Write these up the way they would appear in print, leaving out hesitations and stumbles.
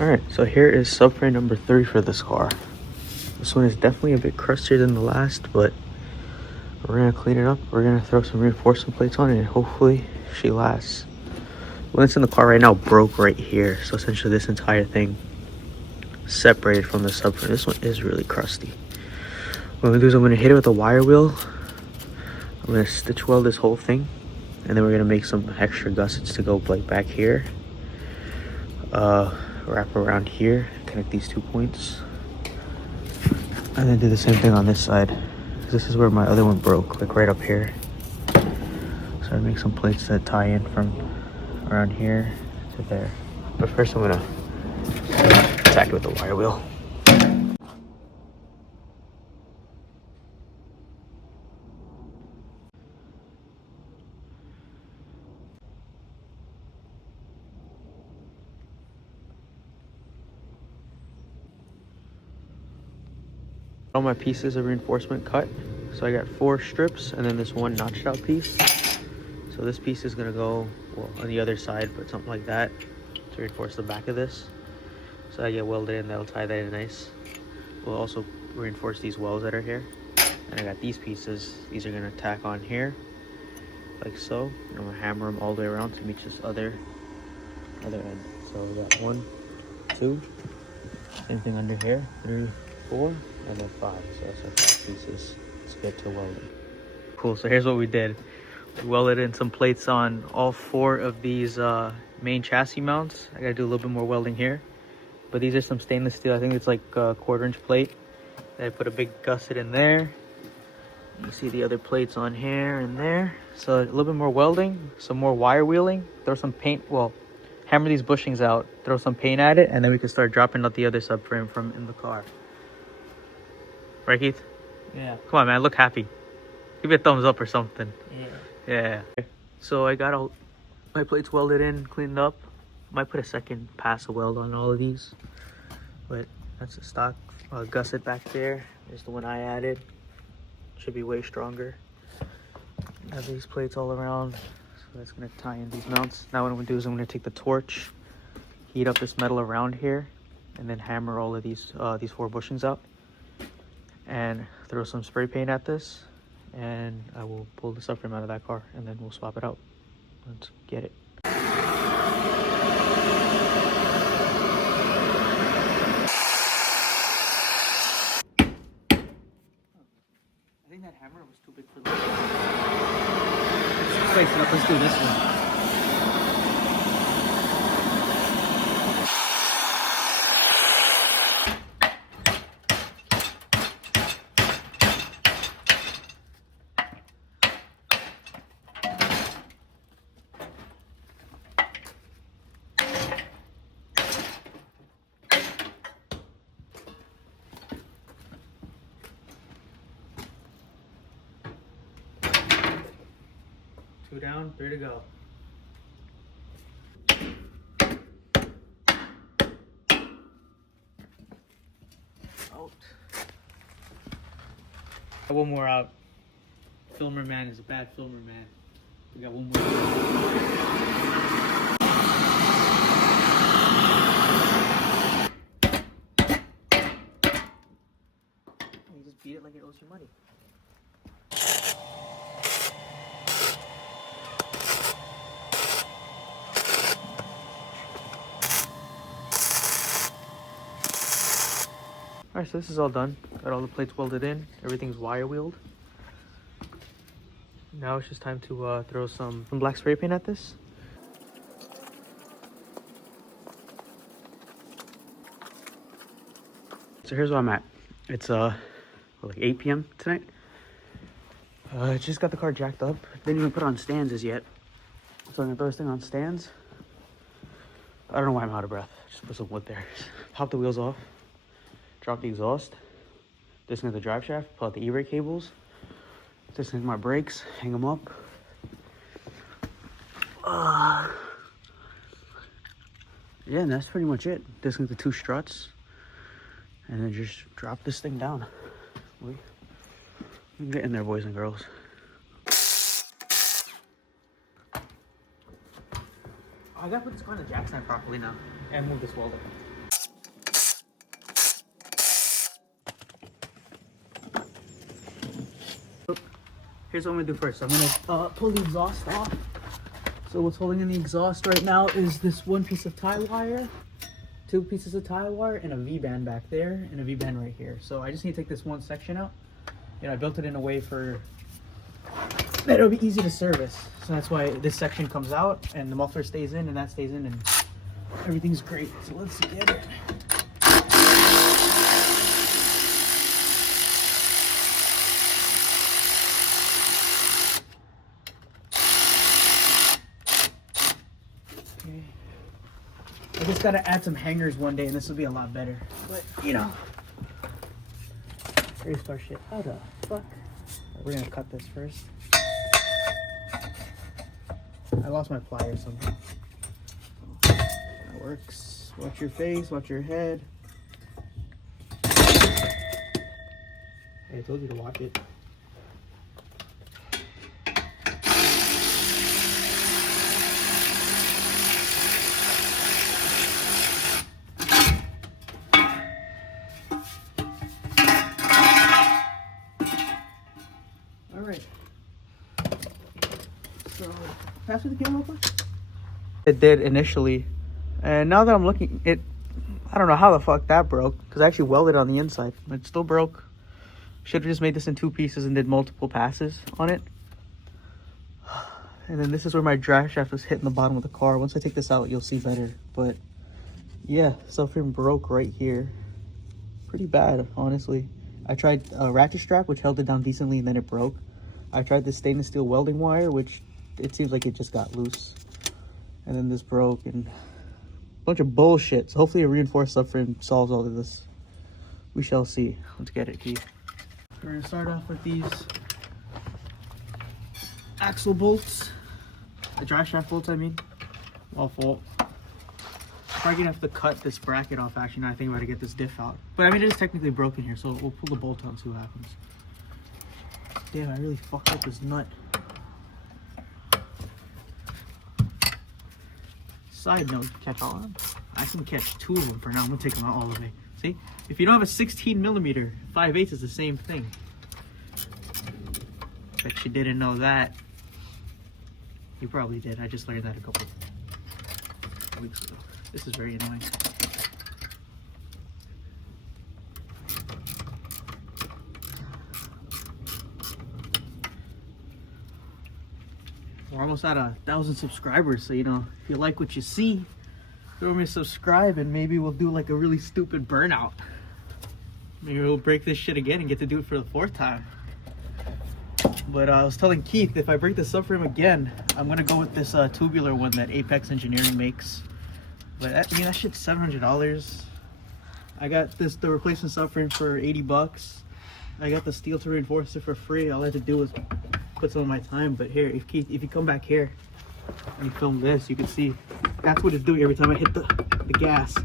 Alright, so here is subframe number 3 for this car. This one is definitely a bit crustier than the last, but we're gonna clean it up. We're gonna throw some reinforcement plates on it and hopefully she lasts. One that's in the car right now broke right here, so essentially this entire thing separated from the subframe. This one is really crusty. What I'm gonna do is I'm gonna hit it with a wire wheel. I'm gonna stitch weld this whole thing, and then we're gonna make some extra gussets to go like back here, wrap around here, connect these 2 points, and then do the same thing on this side. This is where my other one broke, like right up here. So I make some plates that tie in from around here to there. But first I'm gonna attack it with the wire wheel. All my pieces of reinforcement cut. So I got 4 strips and then this one notched out piece. So this piece is gonna go, well, on the other side, but something like that to reinforce the back of this. So I get welded in, that'll tie that in nice. We'll also reinforce these wells that are here. And I got these pieces. These are gonna tack on here, like so. And I'm gonna hammer them all the way around to reach this other end. So we got 1, 2, same thing under here, 3, 4, and then 5. So that's our 5 pieces. Let's get to welding. Cool, so here's what we did. We welded in some plates on all 4 of these main chassis mounts. I gotta do a little bit more welding here. But these are some stainless steel. I think it's like a 1/4" plate. Then I put a big gusset in there. You see the other plates on here and there. So a little bit more welding, some more wire wheeling, throw some paint, well, hammer these bushings out, throw some paint at it, and then we can start dropping out the other subframe from in the car. Right, Keith? Yeah. Come on, man, look happy. Give me a thumbs up or something. Yeah. Yeah. So I got all my plates welded in, cleaned up. Might put a second pass of weld on all of these, but that's the stock gusset back there. There's the one I added. Should be way stronger. I have these plates all around, so that's gonna tie in these mounts. Now what I'm gonna do is I'm gonna take the torch, heat up this metal around here, and then hammer all of these 4 bushings out, and throw some spray paint at this, and I will pull the subframe out of that car, and then we'll swap it out. Let's get it. I think that hammer was too big for this. Let's spice it up. Let's do this one. Two down, 3 to go. Out. One more out. Filmer man is a bad filmer man. We got one more. You just beat it like it owes you money. Alright, so this is all done. Got all the plates welded in. Everything's wire wheeled. Now it's just time to throw some black spray paint at this. So here's where I'm at. It's like 8 p.m. tonight. I just got the car jacked up. Didn't even put it on stands as yet. So I'm gonna throw this thing on stands. I don't know why I'm out of breath. Just put some wood there. Pop the wheels off. Drop the exhaust. Disconnect the drive shaft. Pull out the e-brake cables. Disconnect my brakes. Hang them up. Yeah, and that's pretty much it. Disconnect the 2 struts. And then just drop this thing down. We can get in there, boys and girls. I gotta put this car in the jack stand properly now. And move this welder. here's what I'm gonna do first. I'm gonna pull the exhaust off. So what's holding in the exhaust right now is this one piece of tie wire, 2 pieces of tie wire, and a V-band back there, and a V-band right here. So I just need to take this one section out. You know, I built it in a way for that it'll be easy to service. So that's why this section comes out, and the muffler stays in, and that stays in, and everything's great. So let's get it. I just gotta add some hangers one day and this will be a lot better. But, you know. Restart shit. How the fuck? We're gonna cut this first. I lost my pliers somehow. That works. Watch your face, watch your head. Hey, I told you to watch it. Pass me the camera over? It did initially, and now that I'm looking, I don't know how the fuck that broke, because I actually welded on the inside. It still broke. Should have just made this in 2 pieces and did multiple passes on it. And then this is where my drive shaft was hitting the bottom of the car. Once I take this out, you'll see better. But yeah, subframe broke right here. Pretty bad, honestly. I tried a ratchet strap, which held it down decently, and then it broke. I tried this stainless steel welding wire, which it seems like it just got loose. And then this broke, and a bunch of bullshit. So hopefully a reinforced subframe solves all of this. We shall see. Let's get it, Keith. We're gonna start off with these axle bolts. The drive shaft bolts, I mean. All full. Probably gonna have to cut this bracket off, actually, now I think about to get this diff out. But I mean, it is technically broken here, so we'll pull the bolt out and see what happens. Damn, I really fucked up this nut. Side note, catch all of them. I can catch 2 of them for now. I'm gonna take them out all the way. See? If you don't have a 16mm, 5/8 is the same thing. Bet you didn't know that. You probably did. I just learned that a couple weeks ago. This is very annoying. We're almost at 1,000 subscribers, so you know, if you like what you see, throw me a subscribe and maybe we'll do like a really stupid burnout. Maybe we'll break this shit again and get to do it for the 4th time. But I was telling Keith, if I break the subframe again, I'm gonna go with this tubular one that Apex Engineering makes. But I mean, that shit's $700. I got the replacement subframe for 80 bucks. I got the steel to reinforce it for free. All I had to do was put some of my time. But here, if you come back here and you film this, you can see that's what it's doing every time I hit the gas,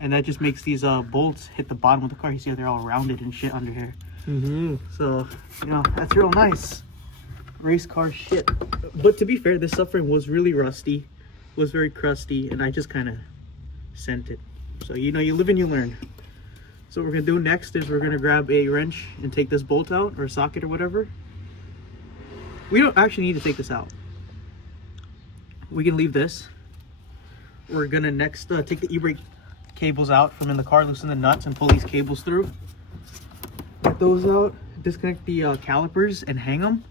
and that just makes these bolts hit the bottom of the car. You see how they're all rounded and shit under here. So you know, that's real nice race car shit. But to be fair, this subframe was really rusty, was very crusty, and I just kind of sent it. So you know, you live and you learn. So what we're gonna do next is we're gonna grab a wrench and take this bolt out, or socket or whatever. We don't actually need to take this out. We can leave this. We're gonna next take the e-brake cables out from in the car, loosen the nuts, and pull these cables through. Get those out, disconnect the calipers and hang them.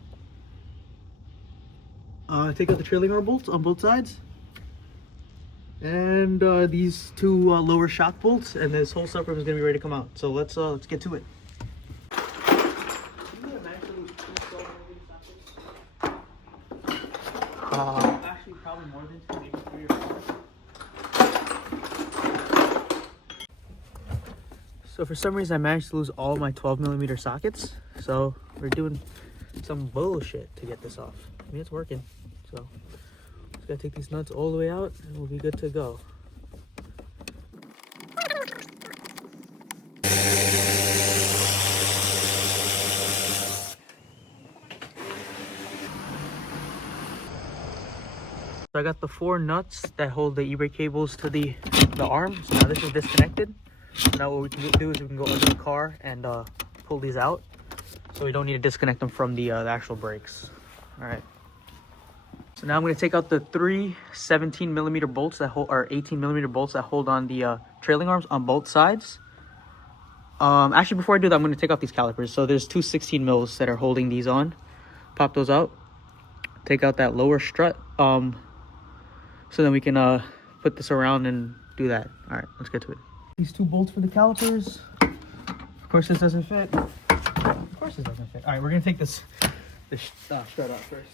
Take out the trailing arm bolts on both sides. And these 2 lower shock bolts, and this whole subframe is gonna be ready to come out. So let's get to it. Actually, probably more than 2, maybe 3 or 4. So for some reason, I managed to lose all my 12mm sockets. So we're doing some bullshit to get this off. I mean, it's working. So just gotta take these nuts all the way out, and we'll be good to go. So I got the 4 nuts that hold the e-brake cables to the arm. So now this is disconnected. So now what we can do is we can go under the car and pull these out. so we don't need to disconnect them from the actual brakes. All right. So now I'm going to take out the three 17mm bolts that hold, or 18mm bolts that hold on the trailing arms on both sides. Actually, before I do that, I'm going to take off these calipers. So there's two 16 mils that are holding these on. Pop those out. Take out that lower strut. So then we can put this around and do that. All right, let's get to it. These two bolts for the calipers. Of course, this doesn't fit. Of course, it doesn't fit. All right, we're going to take this strut out first.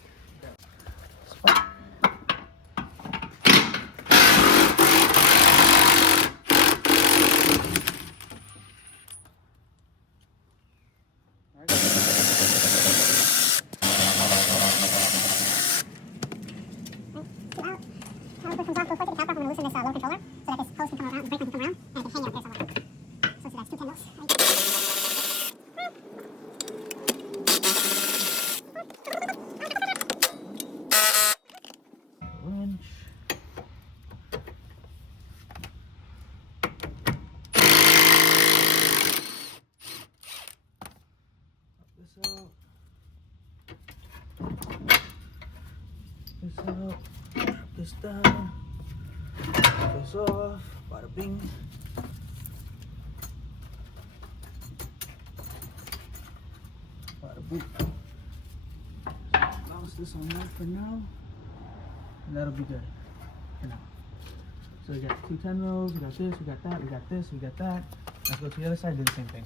This out, drop this down, pop this off, bada bing. Bada boop. Bounce this on that for now, and that'll be good for now. So we got two 10 mils, we got this, we got that, we got this, we got that. Let's go to the other side, do the same thing.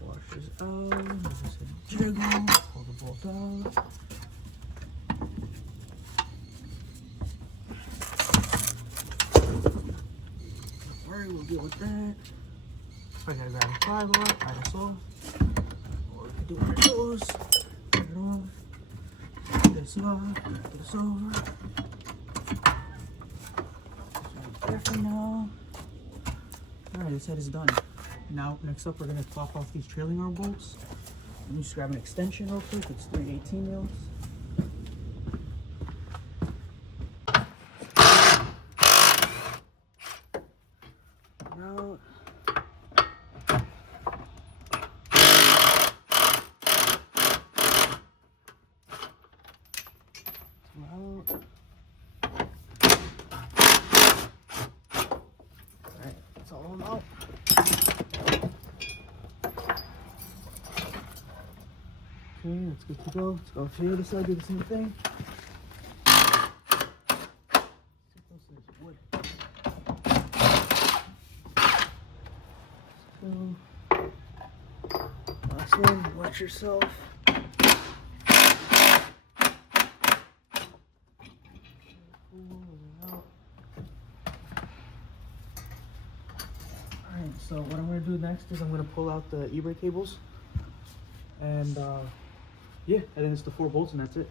Washers out, just jiggle, pull the bolt out. Don't worry, we'll deal with that. I gotta grab a plywood, tie this off. Or we could do one of those. Put it off. Put this off, put this over. Right there for now. Alright, this head is done. Now, next up, we're going to pop off these trailing arm bolts. Let me just grab an extension real quick. It's 318 mils. Out. Out. Alright, that's all of them out. Okay, that's good to go. Let's go to the other side, do the same thing. Wood. So, last one, watch yourself. Alright, so what I'm going to do next is I'm going to pull out the e-brake cables. And yeah, and then it's the 4 bolts and that's it.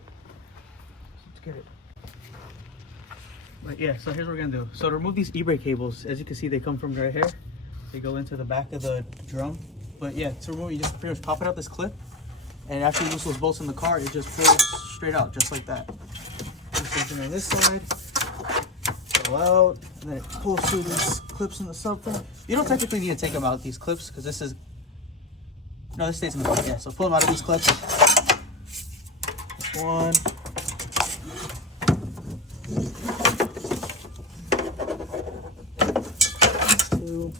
So let's get it. But yeah, so here's what we're gonna do. So to remove these e-brake cables, as you can see, they come from right here. They go into the back of the drum. But yeah, to remove, you just pretty much pop it out this clip, and after you lose those bolts in the car, it just pulls straight out, just like that. Do something on this side, go out, and then it pulls through these clips in the subframe. You don't technically need to take them out, these clips, because this is, no, this stays in the car. Yeah, so pull them out of these clips. One. Two.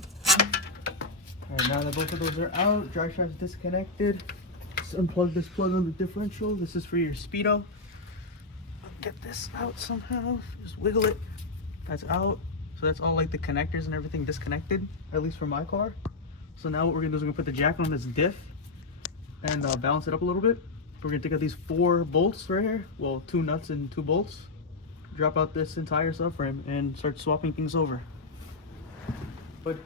Alright, now that both of those are out, drive shaft's disconnected. Just unplug this plug on the differential. This is for your speedo. Get this out somehow. Just wiggle it. That's out. So that's all like the connectors and everything disconnected, at least for my car. So now what we're gonna do is we're gonna put the jack on this diff and balance it up a little bit. We're gonna take out these 4 bolts right here. Well, 2 nuts and 2 bolts. Drop out this entire subframe and start swapping things over. Put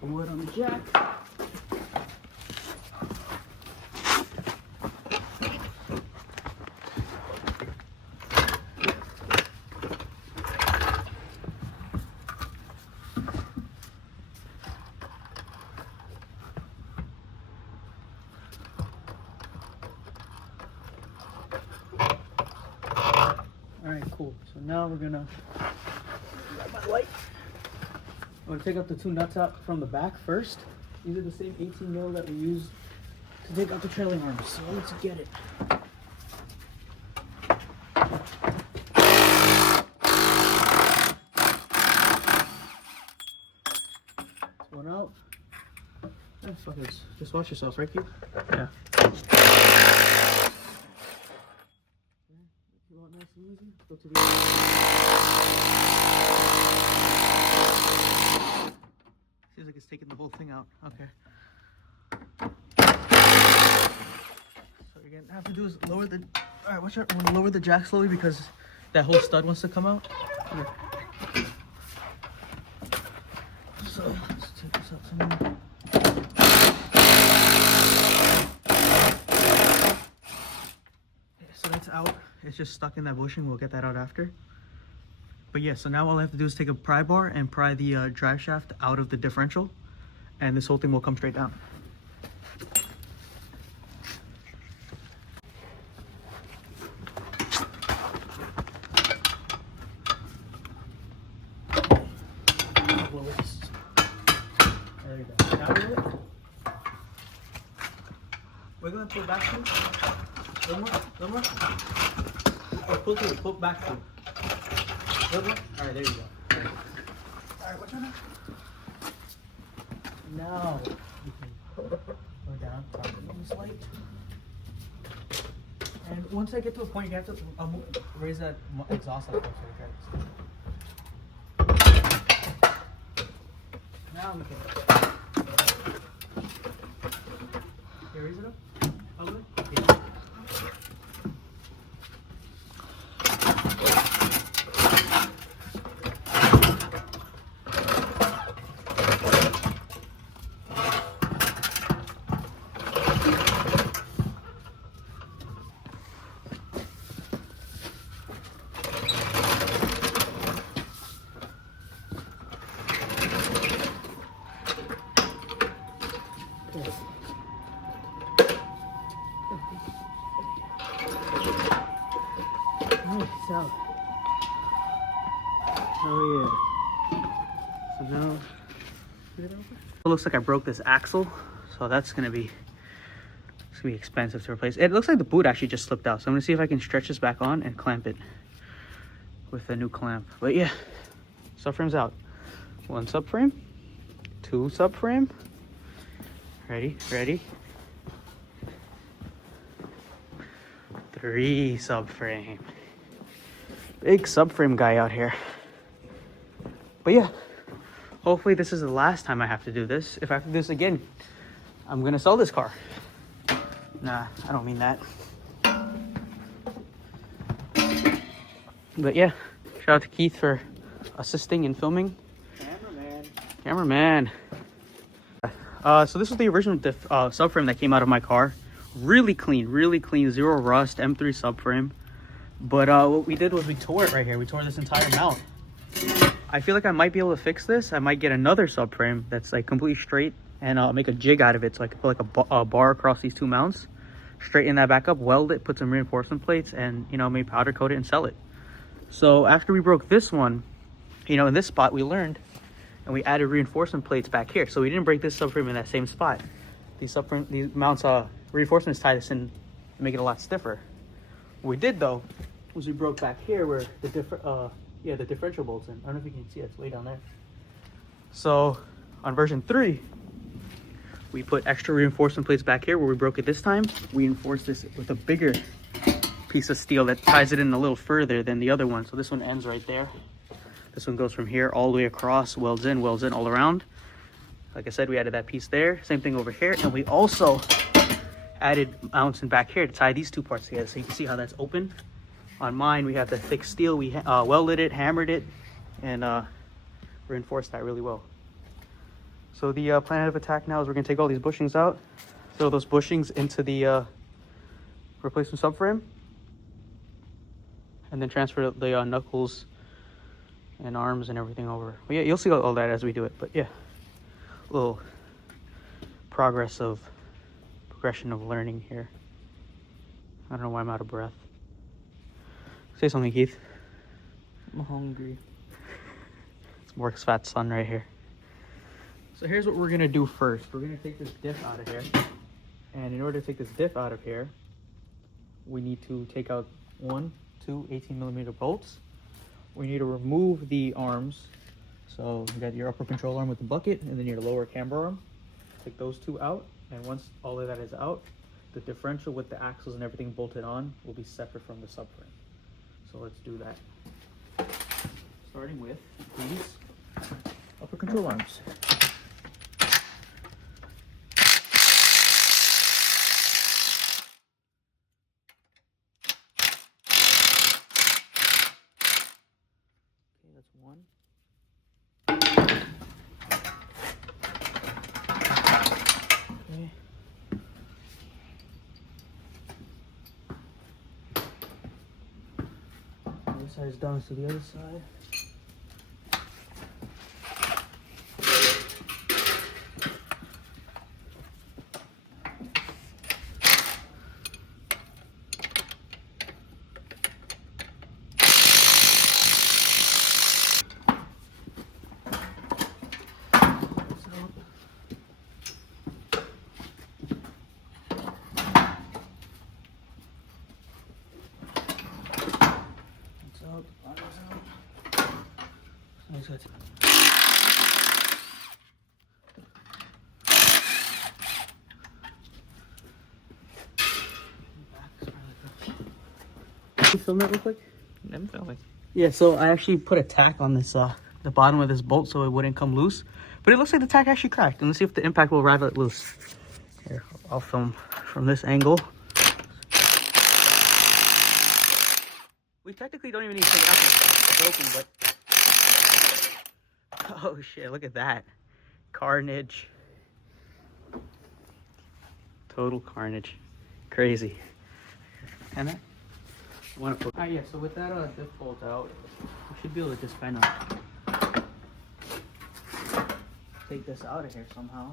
the wood on the jack. Cool. So now we're gonna grab my light. I'm gonna take out the two nuts out from the back first. These are the same 18 mil that we used to take out the trailing arms. So let's get it. One out. Oh, fuck this. Just watch yourself, right, Keith? Yeah. You want nice and easy? Go to the seems like it's taking the whole thing out. Okay. So you're gonna have to do is lower the. All right, watch out. I'm gonna lower the jack slowly because that whole stud wants to come out. Here. So let's take this out somewhere. So that's out. It's just stuck in that bushing. We'll get that out after. But yeah, so now all I have to do is take a pry bar and pry the drive shaft out of the differential, and this whole thing will come straight down. There you go. Now wiggle it. Wiggle and pull back through. A little more. Or pull through, pull back through. A little more. Alright, there you go. Alright, watch out now. Now you can go down, tap it on this light. And once I get to a point, you have to raise that exhaust up. Now we can. Okay, raise it up. All the way? Yeah. Nice. Oh yeah. So now, it looks like I broke this axle, so that's gonna be expensive to replace. It looks like the boot actually just slipped out, so I'm gonna see if I can stretch this back on and clamp it with a new clamp. But yeah, subframe's out. 1 subframe, 2 subframe. Ready. 3 subframe. Big subframe guy out here. But yeah, hopefully this is the last time I have to do this. If I have to do this again, I'm gonna sell this car. Nah, I don't mean that. But yeah, shout out to Keith for assisting in filming. Cameraman. So this was the original subframe that came out of my car. Really clean, zero rust, M3 subframe. But what we did was we tore it right here. We tore this entire mount. I feel like I might be able to fix this. I might get another subframe that's like completely straight and make a jig out of it, so I can put like a bar across these 2 mounts, straighten that back up, weld it, put some reinforcement plates, and maybe powder coat it and sell it. So after we broke this one, in this spot we learned, and we added reinforcement plates back here. So we didn't break this subframe in that same spot. These mounts, reinforcements tie this in and make it a lot stiffer. What we did though was we broke back here where the differential bolts in. I don't know if you can see it, it's way down there. So on version 3, we put extra reinforcement plates back here where we broke it this time. We reinforced this with a bigger piece of steel that ties it in a little further than the other one. So this one ends right there. This one goes from here all the way across, welds in all around. Like I said, we added that piece there. Same thing over here. And we also added mounts in back here to tie these 2 parts together. So you can see how that's open. On mine, we have the thick steel. We welded it, hammered it, and reinforced that really well. So the plan of attack now is we're going to take all these bushings out, throw those bushings into the replacement subframe, and then transfer the knuckles and arms and everything over. But yeah, you'll see all that as we do it. But yeah, a little progression of learning here. I don't know why I'm out of breath. Say something, Keith. I'm hungry. It's Mark's fat son right here. So here's what we're gonna do first. We're gonna take this diff out of here. And in order to take this diff out of here, we need to take out 1, 2 18mm bolts. We need to remove the arms. So you got your upper control arm with the bucket and then your lower camber arm. Take those two out. And once all of that is out, the differential with the axles and everything bolted on will be separate from the subframe. So let's do that. Starting with these upper control arms. Okay, that's one. Okay. This side is done to the other side. Can you film that real quick? I'm filming. Yeah, so I actually put a tack on this the bottom of this bolt so it wouldn't come loose. But it looks like the tack actually cracked. And let's see if the impact will rattle it loose. Here, I'll film from this angle. We technically don't even need to take it out because it's broken, but oh shit, look at that. Carnage. Total carnage. Crazy. And that? Alright, yeah, so with that diff bolt out, we should be able to just kind of take this out of here somehow.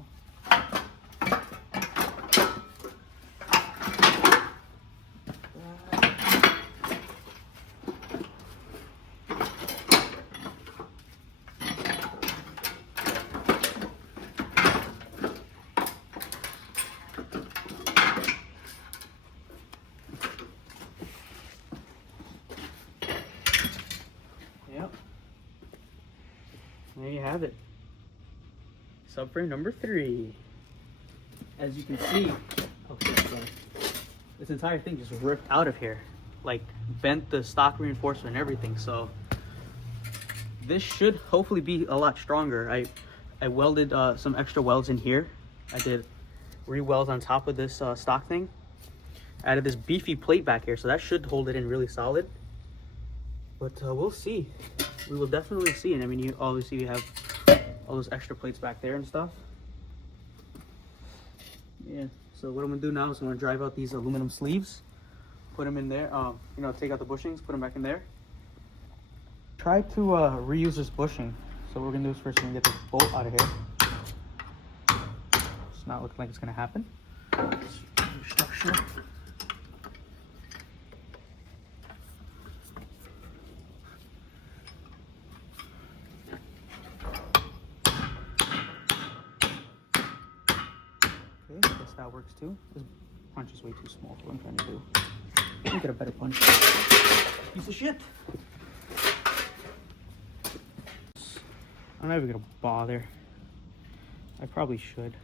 Yep. There you have it. Subframe number 3. As you can see, this entire thing just ripped out of here. Like, bent the stock reinforcement and everything. So this should hopefully be a lot stronger. I welded some extra welds in here. I did re-welds on top of this stock thing. Added this beefy plate back here, so that should hold it in really solid. But we'll see. We will definitely see. And I mean, you obviously have all those extra plates back there and stuff. Yeah. So what I'm gonna do now is I'm gonna drive out these aluminum sleeves, put them in there. You know, take out the bushings, put them back in there. Try to reuse this bushing. So what we're gonna do is first we're gonna get this bolt out of here. It's not looking like it's gonna happen. Structure. Okay, I guess that works too. This punch is way too small for what I'm trying to do. Let me get a better punch. Piece of shit. I'm not even gonna bother. I probably should.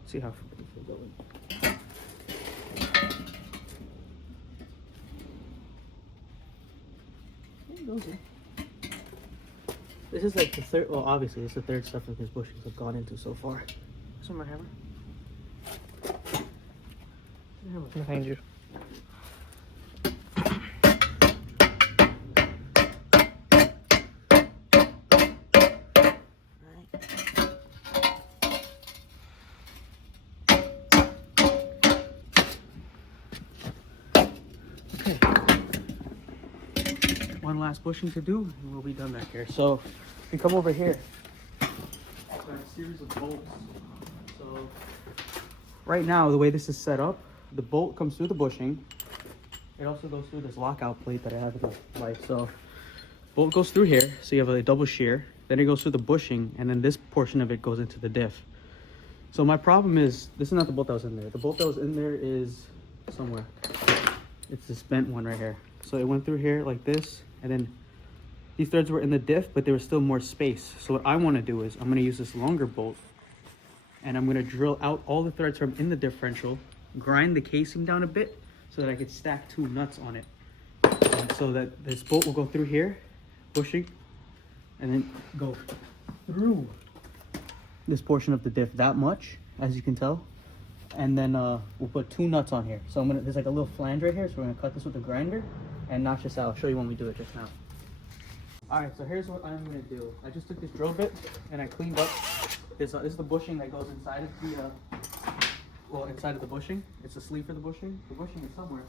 Let's see how far this will go. There it goes in. This is like the third, well obviously it's the third stuff that these bushings have gone into so far. Where's my hammer? Behind you. Okay. One last bushing to do and we'll be done back here. So we come over here. Got a series of bolts. So right now the way this is set up, the bolt comes through the bushing. It also goes through this lockout plate that I have in the light. So bolt goes through here, so you have a double shear. Then it goes through the bushing, and then this portion of it goes into the diff. So my problem is, this is not the bolt that was in there. The bolt that was in there is somewhere. It's this bent one right here. So it went through here like this, and then these threads were in the diff, but there was still more space. So what I want to do is I'm going to use this longer bolt, and I'm going to drill out all the threads from in the differential, grind the casing down a bit so that I could stack 2 nuts on it. And so that this bolt will go through here, bushing, and then go through this portion of the diff that much, as you can tell. And then we'll put 2 nuts on here. So there's like a little flange right here, so we're gonna cut this with a grinder and notch this out. I'll show you when we do it just now. All right, so here's what I'm gonna do. I just took this drill bit and I cleaned up this. This is the bushing that goes inside of the, inside of the bushing. It's the sleeve for the bushing. The bushing is somewhere.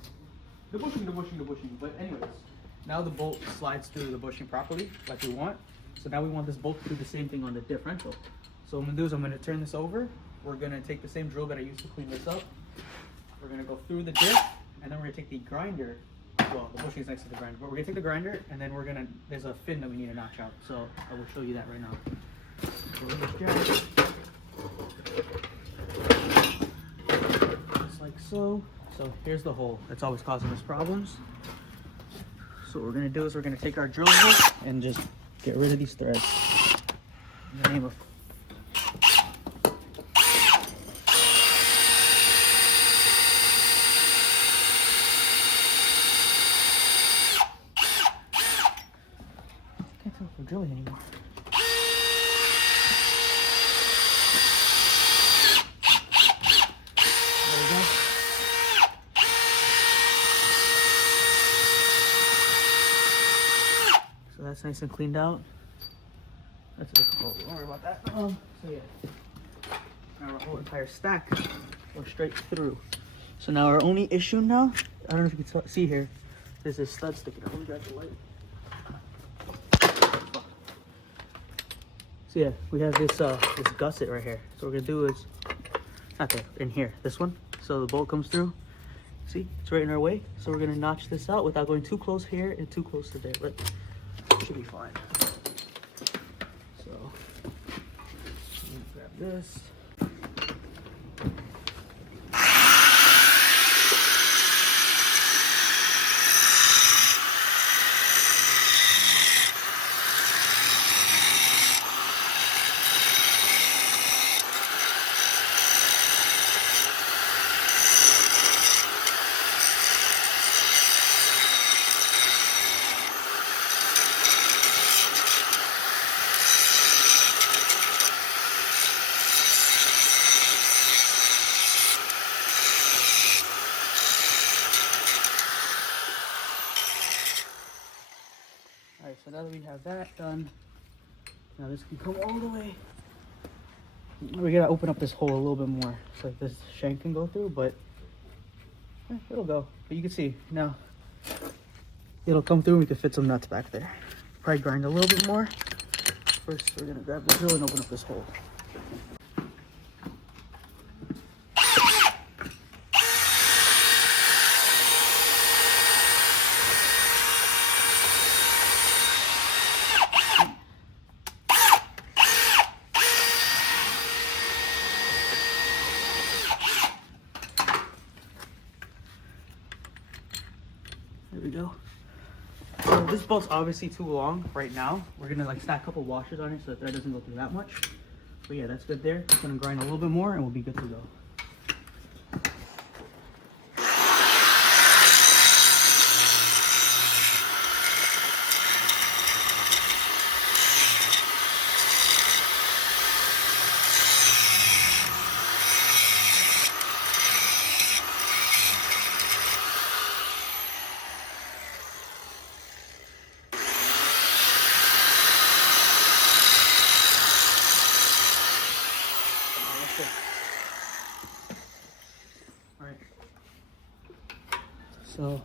The bushing. But anyways, now the bolt slides through the bushing properly, like we want. So now we want this bolt to do the same thing on the differential. So what I'm gonna do is I'm gonna turn this over. We're gonna take the same drill that I used to clean this up. We're gonna go through the diff, and then we're gonna take the grinder. Well, the bushing is next to the grinder, but we're gonna take the grinder, and then there's a fin that we need to notch out. So I will show you that right now. Just like so. So here's the hole that's always causing us problems. So what we're gonna do is we're gonna take our drill bit and just get rid of these threads. In the name of can't tell if we're drilling anymore. There we go. So that's nice and cleaned out. That's difficult. Don't worry about that. So yeah. Now our whole entire stack goes straight through. So now our only issue now, I don't know if you can see here, there's this stud sticking out. Let me grab the light. So yeah, we have this gusset right here. So what we're gonna do is, not there, in here, this one. So the bolt comes through. See, it's right in our way. So we're gonna notch this out without going too close here and too close to there. But should be fine. So I'm gonna grab this. Alright, so now that we have that done, now this can come all the way. We gotta open up this hole a little bit more so that this shank can go through, but it'll go. But you can see now it'll come through and we can fit some nuts back there. Probably grind a little bit more. First, we're gonna grab the drill and open up this hole. There we go. So this bolt's obviously too long right now. We're gonna like stack a couple washers on it so the thread doesn't go through that much. But yeah, that's good there. Just gonna grind a little bit more and we'll be good to go. Alright. So,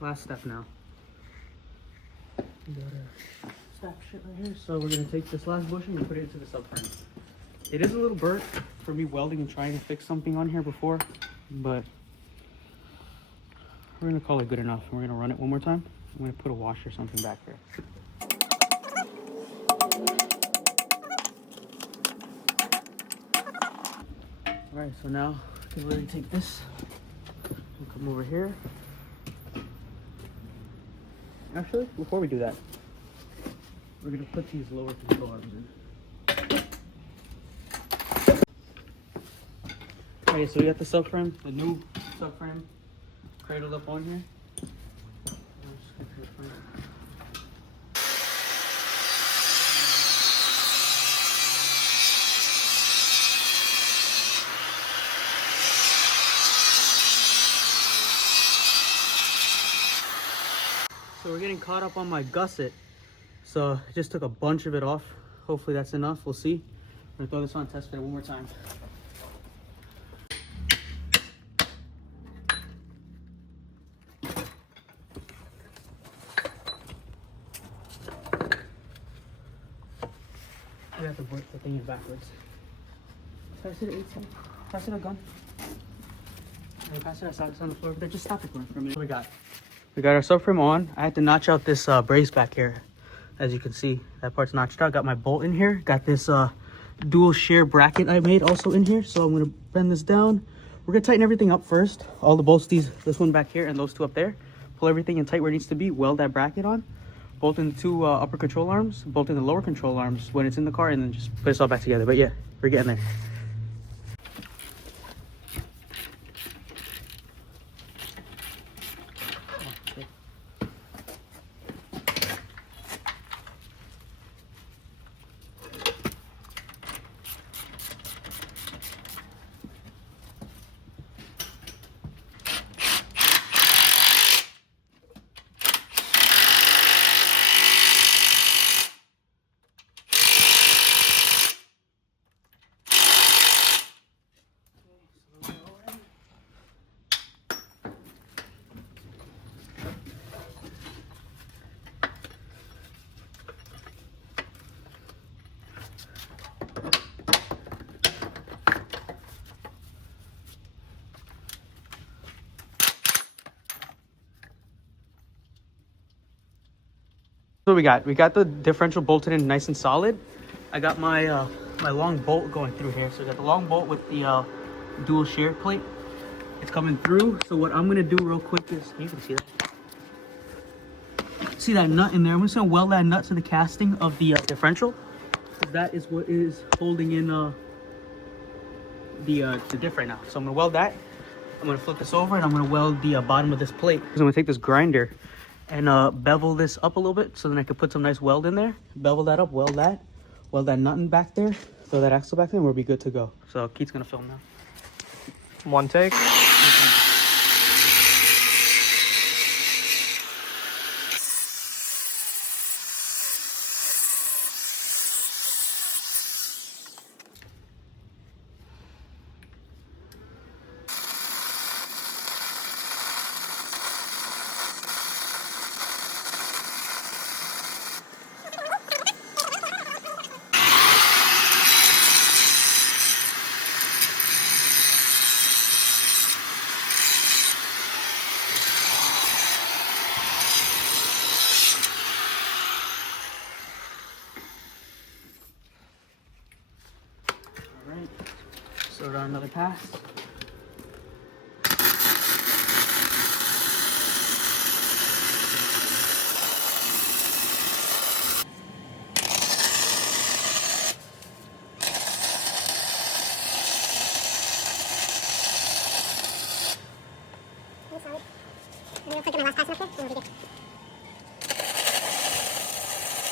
last step now. We gotta stack shit right here. So we're gonna take this last bushing and put it into the subframe. It is a little burnt for me welding and trying to fix something on here before, but we're gonna call it good enough. We're gonna run it one more time I'm gonna put a washer or something back there. All right, so now I can literally take this and come over here. Actually, before we do that, we're gonna put these lower control arms in. Okay, so we got the subframe, the new subframe cradled up on here. So we're getting caught up on my gusset. So I just took a bunch of it off. Hopefully that's enough, we'll see. I'm gonna throw this on, test fit one more time. I have to work the thing in backwards. Pass it at 18. Pass it a gun. Hey, pass it outside. It's on the floor over there. Just stop it for a minute. What we got? We got our subframe on. I had to notch out this brace back here. As you can see, that part's notched out. Got my bolt in here. Got this dual shear bracket I made also in here. So I'm gonna bend this down. We're gonna tighten everything up first. All the bolts, this one back here and those two up there. Pull everything in tight where it needs to be. Weld that bracket on. Bolt in the two upper control arms. Bolt in the lower control arms when it's in the car, and then just put it all back together. But yeah, we're getting there. What we got the differential bolted in nice and solid. I got my my long bolt going through here. So I got the long bolt with the dual shear plate. It's coming through. So what I'm gonna do real quick is, you can see that. See that nut in there? I'm just gonna weld that nut to the casting of the differential. That is what is holding in the diff right now. So I'm gonna weld that. I'm gonna flip this over and I'm gonna weld the bottom of this plate. So I'm gonna take this grinder and bevel this up a little bit so then I could put some nice weld in there. Bevel that up, weld that nut in back there, throw that axle back there, and we'll be good to go. So Keith's gonna film now. One take. Throw down another pass.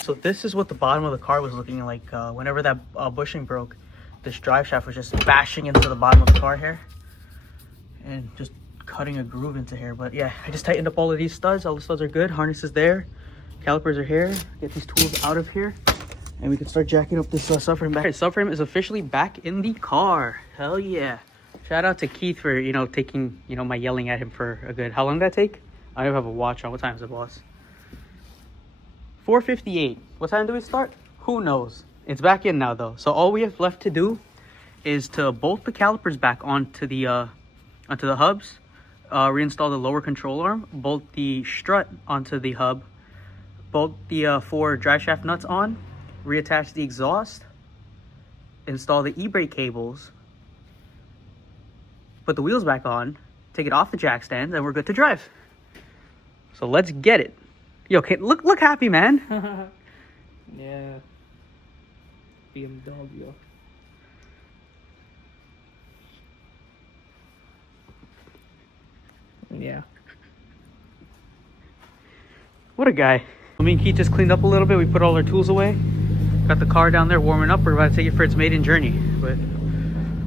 So this is what the bottom of the car was looking like whenever that bushing broke. This drive shaft was just bashing into the bottom of the car here and just cutting a groove into here. But yeah, I just tightened up all of these studs. All the studs are good. Harness is there. Calipers are here. Get these tools out of here and we can start jacking up this subframe back. All right, subframe is officially back in the car. Hell yeah. Shout out to Keith for, taking, my yelling at him for a good, how long did that take? I don't have a watch on. What time is it, boss? 4:58. What time do we start? Who knows? It's back in now though. So all we have left to do is to bolt the calipers back onto the hubs, reinstall the lower control arm, bolt the strut onto the hub, bolt the 4 drive shaft nuts on, reattach the exhaust, install the e-brake cables, put the wheels back on, take it off the jack stands, and we're good to drive. So let's get it. Yo, look happy, man. Yeah. BMW. Yeah. What a guy. Me and Keith just cleaned up a little bit. We put all our tools away. Got the car down there warming up. We're about to take it for its maiden journey. But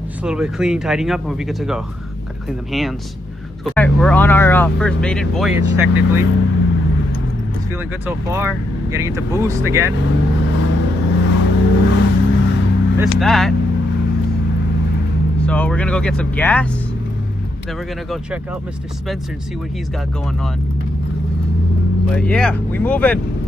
just a little bit of cleaning, tidying up, and we'll be good to go. Gotta clean them hands. Let's go. All right, we're on our first maiden voyage, technically. It's feeling good so far. Getting into boost again. Missed that. So we're gonna go get some gas. Then we're gonna go check out Mr. Spencer and see what he's got going on. But yeah, we moving.